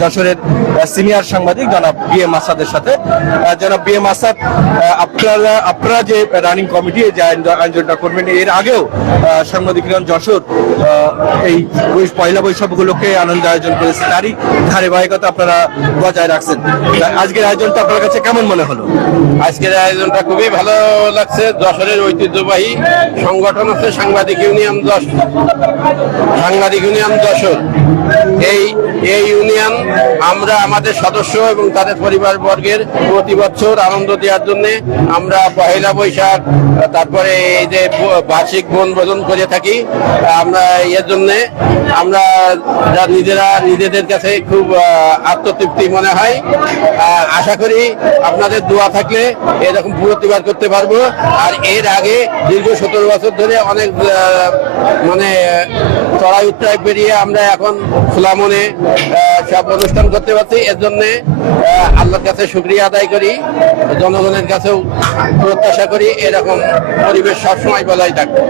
যশোরের সিনিয়র সাংবাদিক জনাব বিএম আসাদের সাথে। জনাব বিএম আসাদ, আপনারা যে রানিং কমিটি যে আয়োজনটা করবেন, এর আগেও সাংবাদিক যশোর এই পয়লা বৈশাখ উপলক্ষে আনন্দ আয়োজন করেছে, তারই ধারাবাহিকতা আপনারা বজায় রাখছেন। আজকের আয়োজনটা আপনার কাছে কেমন মনে হলো? আজকের আয়োজনটা খুবই ভালো লাগছে। যশোরের ঐতিহ্যবাহী সংগঠন হচ্ছে সাংবাদিক ইউনিয়ন যশোর। এই ইউনিয়ন আমরা আমাদের সদস্য এবং তাদের পরিবার বর্গের প্রতি বছর আনন্দ দেওয়ার জন্য আমরা পহেলা বৈশাখ, তারপরে এই যে বার্ষিক বনভোজন করে থাকি। আমরা এর জন্যে আমরা নিজেদের কাছে খুব আত্মতৃপ্তি মনে হয়। আশা করি আপনাদের দোয়া থাকলে এরকম প্রতিবাদ করতে পারবো। আর এর আগে দীর্ঘ 17 বছর ধরে অনেক চড়াই উত্তরাই পেরিয়ে আমরা এখন খোলা মনে সব অনুষ্ঠান করতে পারছি। এর জন্য আল্লাহর কাছে শুকরিয়া আদায় করি, জনগণের কাছেও প্রত্যাশা করি এরকম পরিবেশ সবসময় বজায় থাকবে।